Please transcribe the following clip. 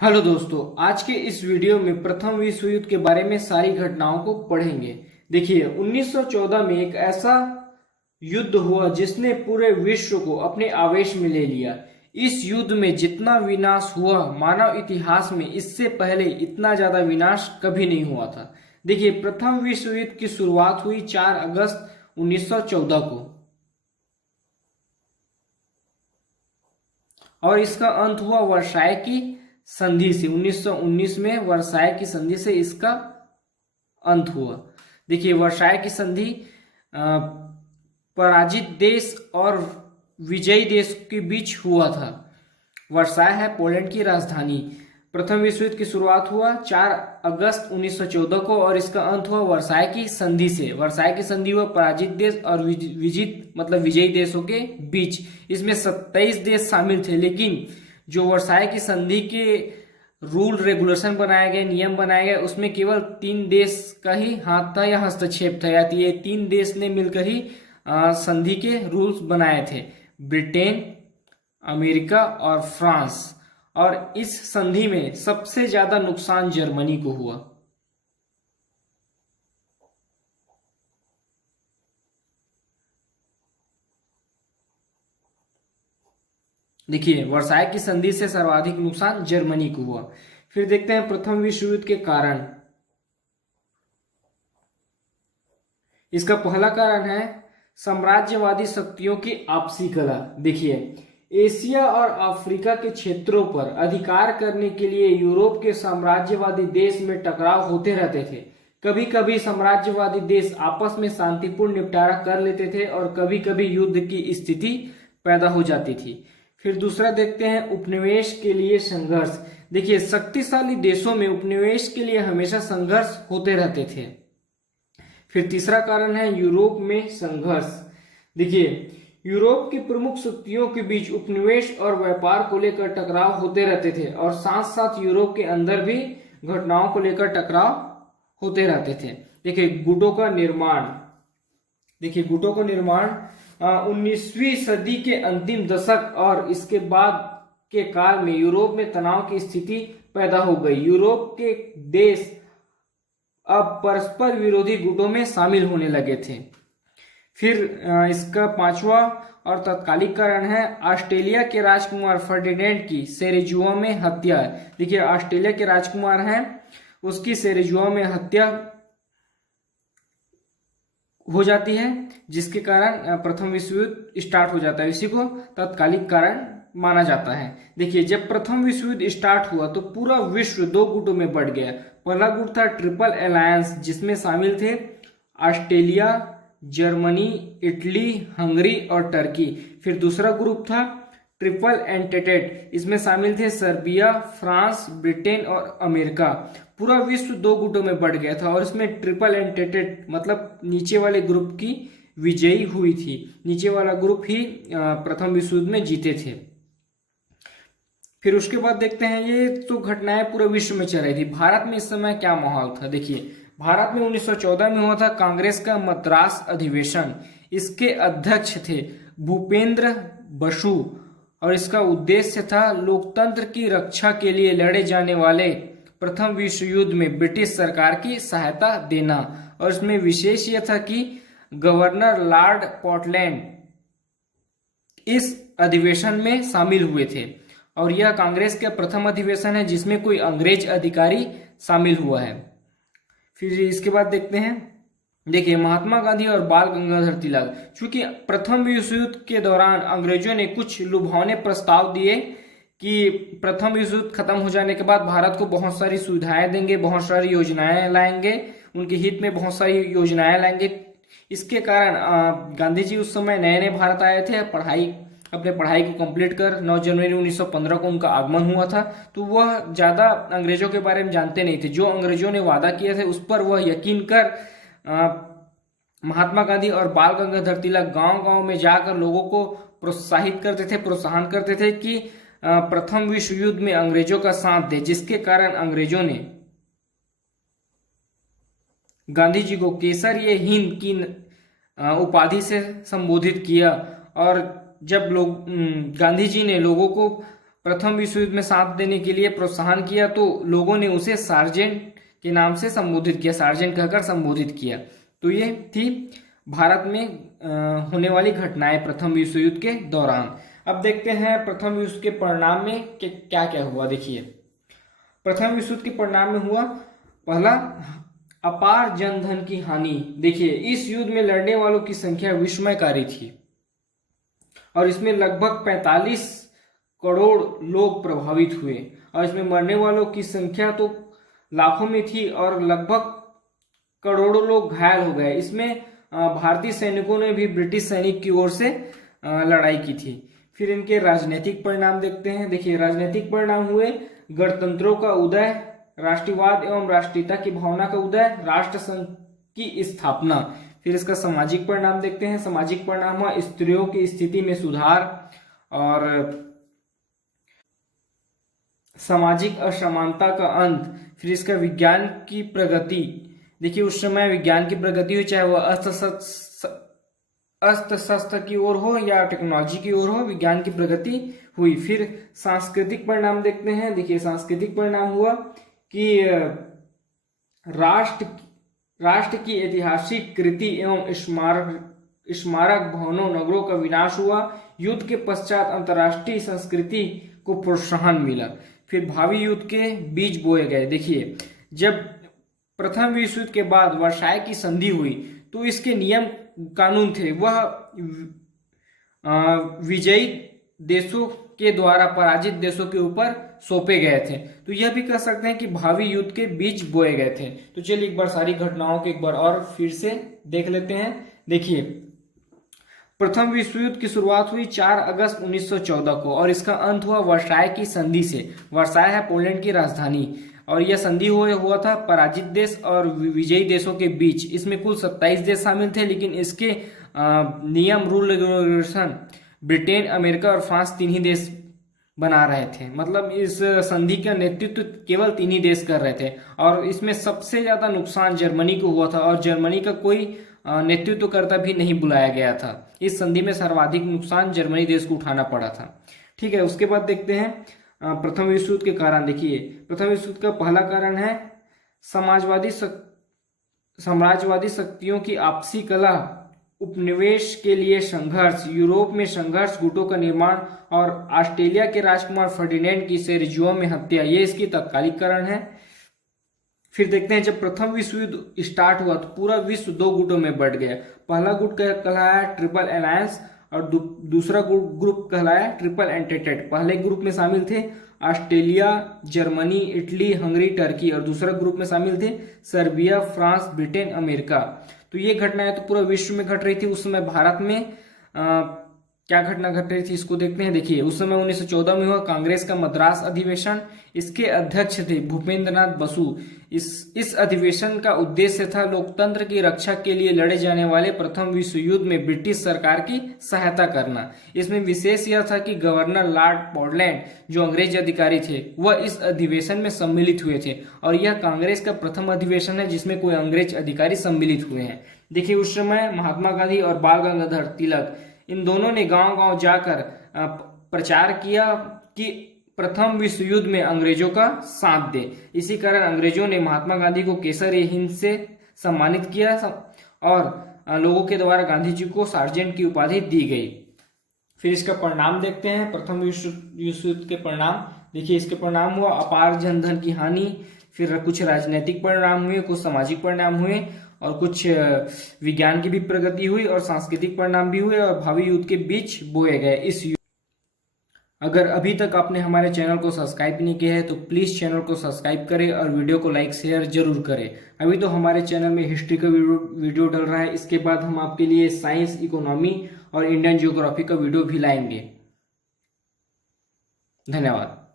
Hello दोस्तों, आज के इस वीडियो में प्रथम विश्व युद्ध के बारे में सारी घटनाओं को पढ़ेंगे। देखिए, 1914 में एक ऐसा युद्ध हुआ जिसने पूरे विश्व को अपने आवेश में ले लिया। इस युद्ध में जितना विनाश हुआ मानव इतिहास में इससे पहले इतना ज्यादा विनाश कभी नहीं हुआ था। देखिए, प्रथम विश्व युद्ध की शुरुआत हुई 4 अगस्त 1914 को और इसका अंत हुआ वर्साय की संधि से। 1919 में वर्साय की संधि से इसका अंत हुआ। देखिए, वर्साय की संधि पराजित देश और विजयी देश के बीच हुआ था। वर्साय है पोलैंड की राजधानी। प्रथम विश्व युद्ध की शुरुआत हुआ 4 अगस्त 1914 को और इसका अंत हुआ वर्साय की संधि से। वर्साय की संधि हुआ पराजित देश और विजयी देशों के बीच। इसमें 27 देश शामिल थे, लेकिन जो वर्साय की संधि के रूल रेगुलेशन बनाए गए, नियम बनाए गए, उसमें केवल 3 देश का ही हाथ था या हस्तक्षेप था, या ये 3 देश ने मिलकर ही संधि के रूल्स बनाए थे, ब्रिटेन, अमेरिका और फ्रांस। और इस संधि में सबसे ज्यादा नुकसान जर्मनी को हुआ। देखिए, वर्साय की संधि से सर्वाधिक नुकसान जर्मनी को हुआ। फिर देखते हैं प्रथम विश्व युद्ध के कारण। इसका पहला कारण है साम्राज्यवादी शक्तियों की आपसी कलह। देखिए, एशिया और अफ्रीका के क्षेत्रों पर अधिकार करने के लिए यूरोप के साम्राज्यवादी देश में टकराव होते रहते थे। कभी कभी साम्राज्यवादी देश आपस में शांतिपूर्ण निपटारा कर लेते थे और कभी कभी युद्ध की स्थिति पैदा हो जाती थी। फिर दूसरा देखते हैं उपनिवेश के लिए संघर्ष। देखिए, शक्तिशाली देशों में उपनिवेश के लिए हमेशा संघर्ष होते रहते थे। फिर तीसरा कारण है यूरोप में संघर्ष। देखिए, यूरोप की प्रमुख शक्तियों के बीच उपनिवेश और व्यापार को लेकर टकराव होते रहते थे और साथ साथ यूरोप के अंदर भी घटनाओं को लेकर टकराव होते रहते थे। देखिए, गुटों का निर्माण। देखिए, गुटों का निर्माण 19वीं सदी के अंतिम दशक और इसके बाद के काल में यूरोप में तनाव की स्थिति पैदा हो गई। यूरोप के देश अब परस्पर विरोधी गुटों में शामिल होने लगे थे। फिर इसका पांचवा और तत्कालिक कारण है ऑस्ट्रेलिया के राजकुमार फर्डिनेंड की सेरेजुआ में हत्या। देखिए, ऑस्ट्रेलिया के राजकुमार हैं, उसकी सेरेजुआ में हत्या हो जाती है, जिसके कारण प्रथम विश्व युद्ध स्टार्ट हो जाता है। इसी को तत्कालिक कारण माना जाता है। देखिए, जब प्रथम विश्व युद्ध स्टार्ट हुआ तो पूरा विश्व 2 गुटों में बढ़ गया। पहला गुट था ट्रिपल अलायंस, जिसमें शामिल थे ऑस्ट्रेलिया, जर्मनी, इटली, हंगरी और टर्की। फिर दूसरा ग्रुप था ट्रिपल एंटेटेट, इसमें शामिल थे सर्बिया, फ्रांस, ब्रिटेन और अमेरिका। पूरा विश्व 2 गुटों में बढ़ गया था और इसमें ट्रिपल एंटेटेट मतलब नीचे वाले ग्रुप की विजयी हुई थी। नीचे वाला ग्रुप ही प्रथम विश्व युद्ध में जीते थे। फिर उसके बाद देखते हैं, ये तो घटनाएं पूरे विश्व में चल रही थी। भारत में इस समय क्या माहौल था? देखिए, भारत में 1914 में हुआ था कांग्रेस का मद्रास अधिवेशन। इसके अध्यक्ष थे भूपेंद्र बसु और इसका उद्देश्य था लोकतंत्र की रक्षा के लिए लड़े जाने वाले प्रथम विश्व युद्ध में ब्रिटिश सरकार की सहायता देना। और इसमें विशेष यह था कि गवर्नर लॉर्ड पोर्टलैंड इस अधिवेशन में शामिल हुए थे और यह कांग्रेस का प्रथम अधिवेशन है जिसमें कोई अंग्रेज अधिकारी शामिल हुआ है। फिर इसके बाद देखते हैं, देखिए, महात्मा गांधी और बाल गंगाधर तिलक। चूंकि प्रथम विश्व युद्ध के दौरान अंग्रेजों ने कुछ लुभावने प्रस्ताव दिए कि प्रथम विश्व युद्ध खत्म हो जाने के बाद भारत को बहुत सारी सुविधाएं देंगे, बहुत सारी योजनाएं लाएंगे, उनके हित में बहुत सारी योजनाएं लाएंगे। इसके कारण गांधी जी उस समय नए नए भारत आए थे, अपने पढ़ाई को कंप्लीट कर 9 जनवरी 1915 को उनका आगमन हुआ था। तो वह ज्यादा अंग्रेजों के बारे में जानते नहीं थे। जो अंग्रेजों ने वादा किए थे उस पर वह यकीन कर महात्मा गांधी और बाल गंगाधर तिलक गांव गांव में जाकर लोगों को प्रोत्साहित करते थे, प्रोत्साहन करते थे कि प्रथम विश्व युद्ध में अंग्रेजों का साथ दे, जिसके कारण अंग्रेजों ने गांधी जी को केसरिए हिंद की उपाधि से संबोधित किया। और जब गांधी जी ने लोगों को प्रथम विश्व युद्ध में साथ देने के लिए प्रोत्साहन किया तो लोगों ने उसे सार्जेंट के नाम से संबोधित किया, सार्जेंट कहकर संबोधित किया। तो ये थी भारत में होने वाली घटनाएं प्रथम विश्व युद्ध के दौरान। अब देखते हैं प्रथम विश्व के परिणाम में क्या क्या हुआ। देखिए प्रथम विश्व युद्ध के परिणाम में हुआ पहला, अपार जनधन की हानि। देखिए इस युद्ध में लड़ने वालों की संख्या विस्मयकारी थी और इसमें लगभग 45 करोड़ लोग प्रभावित हुए और इसमें मरने वालों की संख्या तो लाखों में थी और लगभग करोड़ों लोग घायल हो गए। इसमें भारतीय सैनिकों ने भी ब्रिटिश सैनिक की ओर से लड़ाई की थी। फिर इनके राजनीतिक परिणाम देखते हैं। देखिए राजनीतिक परिणाम हुए गणतंत्रों का उदय, राष्ट्रवाद एवं राष्ट्रीयता की भावना का उदय, राष्ट्र संघ की स्थापना। फिर इसका सामाजिक परिणाम देखते हैं। सामाजिक परिणाम हुआ स्त्रियों की स्थिति में सुधार और सामाजिक असमानता का अंत। फिर इसका विज्ञान की प्रगति। देखिए उस समय विज्ञान की प्रगति हुई, चाहे वह अस्त्र शस्त्र की ओर हो या टेक्नोलॉजी की ओर हो, विज्ञान की प्रगति हुई। फिर सांस्कृतिक परिणाम देखते हैं। देखिए सांस्कृतिक परिणाम हुआ कि राष्ट्र की ऐतिहासिक कृति एवं स्मारक भवनों नगरों का विनाश हुआ। युद्ध के पश्चात अंतर्राष्ट्रीय संस्कृति को प्रोत्साहन मिला। फिर भावी युद्ध के बीज बोए गए। देखिए जब प्रथम विश्व युद्ध के बाद वर्साय की संधि हुई तो इसके नियम कानून थे वह विजयी देशों के द्वारा पराजित देशों के ऊपर सौंपे गए थे। तो यह भी कह सकते हैं कि भावी युद्ध के बीज बोए गए थे। तो चलिए एक बार सारी घटनाओं के एक बार और फिर से देख लेते हैं। देखिए प्रथम विश्व युद्ध की शुरुआत हुई 4 अगस्त 1914 को और इसका अंत हुआ वर्साय की संधि से। वर्साय है पोलैंड की राजधानी और यह संधि हुआ था पराजित देश और विजयी देशों के बीच। इसमें कुल 27 देश शामिल थे, लेकिन इसके नियम रूल रेगुलेशन ब्रिटेन, अमेरिका और फ्रांस 3 ही देश बना रहे थे। मतलब इस संधि का नेतृत्व केवल 3 ही देश कर रहे थे और इसमें सबसे ज्यादा नुकसान जर्मनी को हुआ था और जर्मनी का कोई नेतृत्वकर्ता भी नहीं बुलाया गया था। इस संधि में सर्वाधिक नुकसान जर्मनी देश को उठाना पड़ा था। ठीक है, उसके बाद देखते हैं प्रथम विश्व युद्ध के कारण। देखिए प्रथम विश्व युद्ध का पहला कारण है साम्राज्यवादी शक्तियों की आपसी कलह, उपनिवेश के लिए संघर्ष, यूरोप में संघर्ष गुटों का निर्माण और ऑस्ट्रेलिया के राजकुमार फर्डिनेंड की सेरिजियो में हत्या, ये इसकी तत्कालिक कारण है। फिर देखते हैं जब प्रथम विश्व युद्ध स्टार्ट हुआ तो पूरा विश्व 2 गुटों में बढ़ गया। पहला गुट कहलाया ट्रिपल अलायंस और दूसरा ग्रुप कहलाया ट्रिपल एंटेटेड। पहले ग्रुप में शामिल थे Australia, Germany, Italy, Hungary, Turkey और दूसरा ग्रुप में शामिल थे सर्बिया, फ्रांस, ब्रिटेन, अमेरिका। तो ये घटनाएं तो पूरा विश्व में घट रही थी। उस समय भारत में क्या घटना घट रही थी इसको देखते हैं। देखिए उस समय 1914 में हुआ कांग्रेस का मद्रास अधिवेशन। इसके अध्यक्ष थे भूपेंद्र नाथ बसु। इस अधिवेशन का उद्देश्य था लोकतंत्र की रक्षा के लिए लड़े जाने वाले प्रथम विश्व युद्ध में ब्रिटिश सरकार की सहायता करना। इसमें विशेष यह था कि गवर्नर लॉर्ड पॉर्टलैंड जो अंग्रेज अधिकारी थे वह इस अधिवेशन में सम्मिलित हुए थे और यह कांग्रेस का प्रथम अधिवेशन है जिसमें कोई अंग्रेज अधिकारी सम्मिलित हुए हैं। देखिए उस समय महात्मा गांधी और बाल गंगाधर तिलक इन दोनों ने गांव-गांव जाकर प्रचार किया कि प्रथम विश्व युद्ध में अंग्रेजों का साथ दे। इसी कारण अंग्रेजों ने महात्मा गांधी को केसर-ए-हिंद से सम्मानित किया और लोगों के द्वारा गांधी जी को सार्जेंट की उपाधि दी गई। फिर इसका परिणाम देखते हैं, प्रथम विश्व युद्ध के परिणाम। देखिए इसके परिणाम हुआ अपार जनधन की हानि, फिर कुछ राजनीतिक परिणाम हुए, कुछ सामाजिक परिणाम हुए और कुछ विज्ञान की भी प्रगति हुई और सांस्कृतिक परिणाम भी हुए और भावी युद्ध के बीच बोए गए इस युद्ध। अगर अभी तक आपने हमारे चैनल को सब्सक्राइब नहीं किया है तो प्लीज चैनल को सब्सक्राइब करें और वीडियो को लाइक शेयर जरूर करें। अभी तो हमारे चैनल में हिस्ट्री का वीडियो डल रहा है, इसके बाद हम आपके लिए साइंस, इकोनॉमी और इंडियन ज्योग्राफी का वीडियो भी लाएंगे। धन्यवाद।